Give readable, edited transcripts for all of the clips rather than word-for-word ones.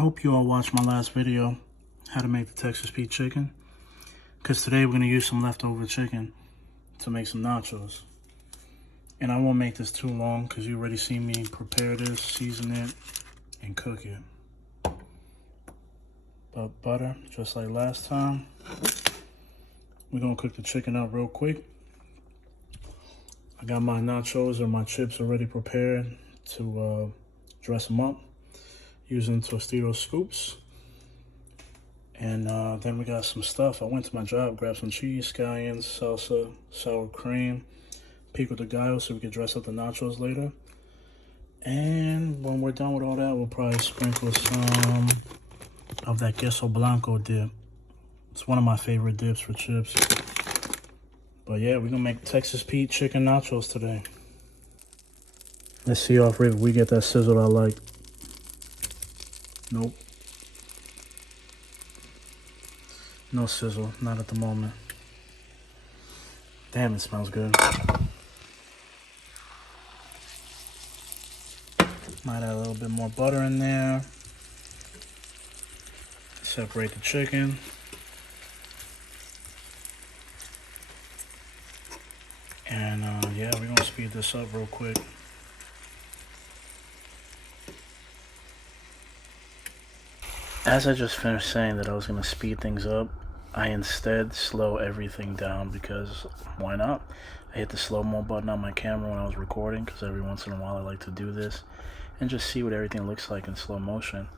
hope you all watched my last video, how to make the Texas Pete chicken. Because today we're going to use some leftover chicken to make some nachos. And I won't make this too long because you already seen me prepare this, season it, and cook it. But butter, just like last time. We're going to cook the chicken up real quick. I got my nachos or my chips already prepared to dress them up using Tostito scoops. And then we got some stuff. I went to my job, grabbed some cheese, scallions, salsa, sour cream, pico de gallo so we could dress up the nachos later. And when we're done with all that, we'll probably sprinkle some of that queso blanco dip. It's one of my favorite dips for chips. But yeah, we're gonna make Texas Pete chicken nachos today. Let's see if we get that sizzle I like. Nope. No sizzle, not at the moment. Damn, it smells good. Might add a little bit more butter in there. Separate the chicken. And yeah, we're gonna speed this up real quick. As I just finished saying that I was gonna speed things up, I instead slow everything down because why not? I hit the slow-mo button on my camera when I was recording because every once in a while I like to do this and just see what everything looks like in slow motion.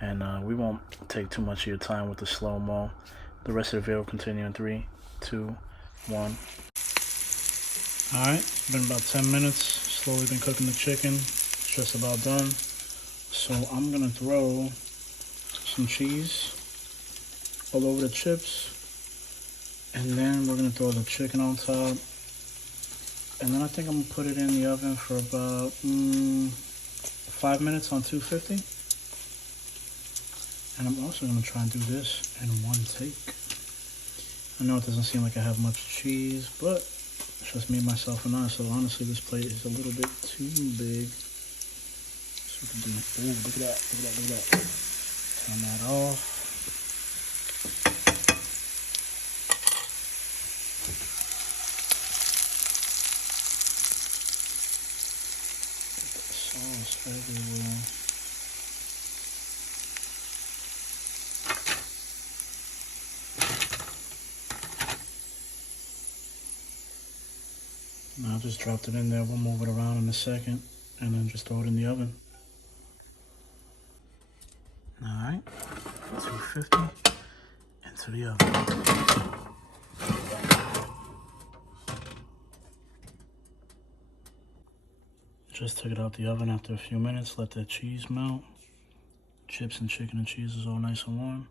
And we won't take too much of your time with the slow-mo. The rest of the video will continue in 3, 2, 1. Alright, it's been about 10 minutes. Slowly been cooking the chicken. It's just about done. So I'm gonna throw some cheese all over the chips. And then we're gonna throw the chicken on top. And then I think I'm gonna put it in the oven for about 5 minutes on 250. And I'm also gonna try and do this in one take. I know it doesn't seem like I have much cheese, but it's just me, myself, and I. So honestly, this plate is a little bit too big. So we can do, oh, look at that, look at that, look at that. Turn that off. Sauce everywhere. Now I just dropped it in there. We'll move it around in a second and then just throw it in the oven. Alright, 250 into the oven. Just took it out the oven after a few minutes, let that cheese melt. Chips and chicken and cheese is all nice and warm.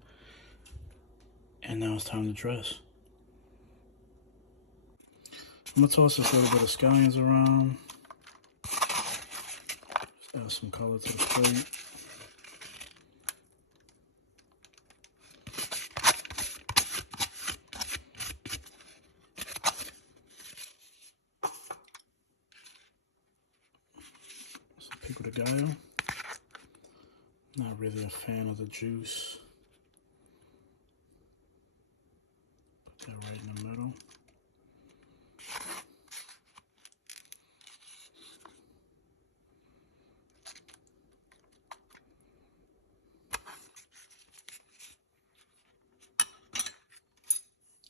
And now it's time to dress. I'm gonna toss this little bit of scallions around. Just add some color to the plate. Some pico de gallo. Not really a fan of the juice. Put that right in the middle.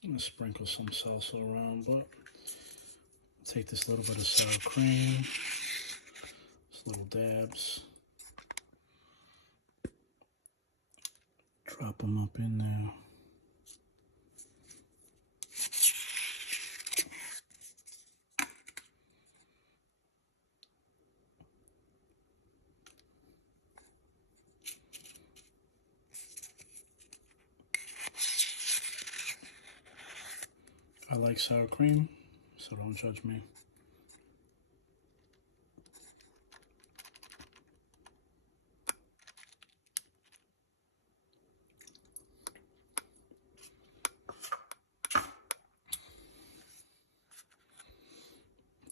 I'm gonna sprinkle some salsa around, but take this little bit of sour cream, just little dabs, drop them up in there. I like sour cream, so don't judge me.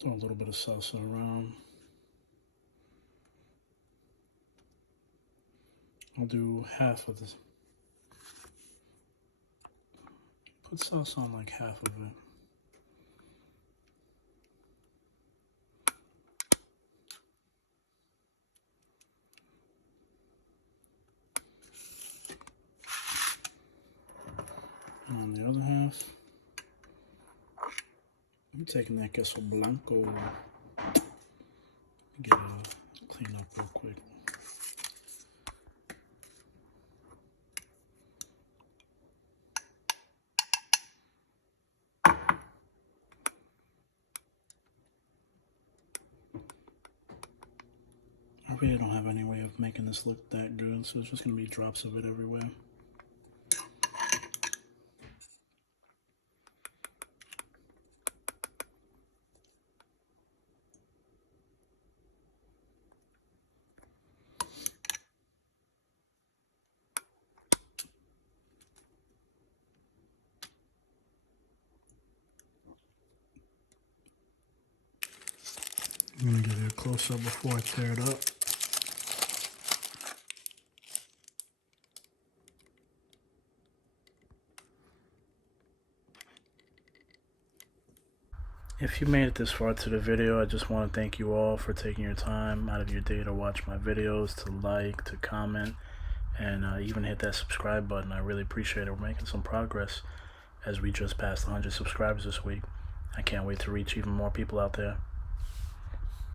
Throw a little bit of salsa around. I'll do half of this. Put sauce on like half of it. And on the other half, I'm taking that queso blanco. Get a clean up real quick. I really don't have any way of making this look that good, so it's just gonna be drops of it everywhere. I'm gonna give it a close up before I tear it up. If you made it this far to the video, I just want to thank you all for taking your time out of your day to watch my videos, to like, to comment, and even hit that subscribe button. I really appreciate it. We're making some progress as we just passed 100 subscribers this week. I can't wait to reach even more people out there.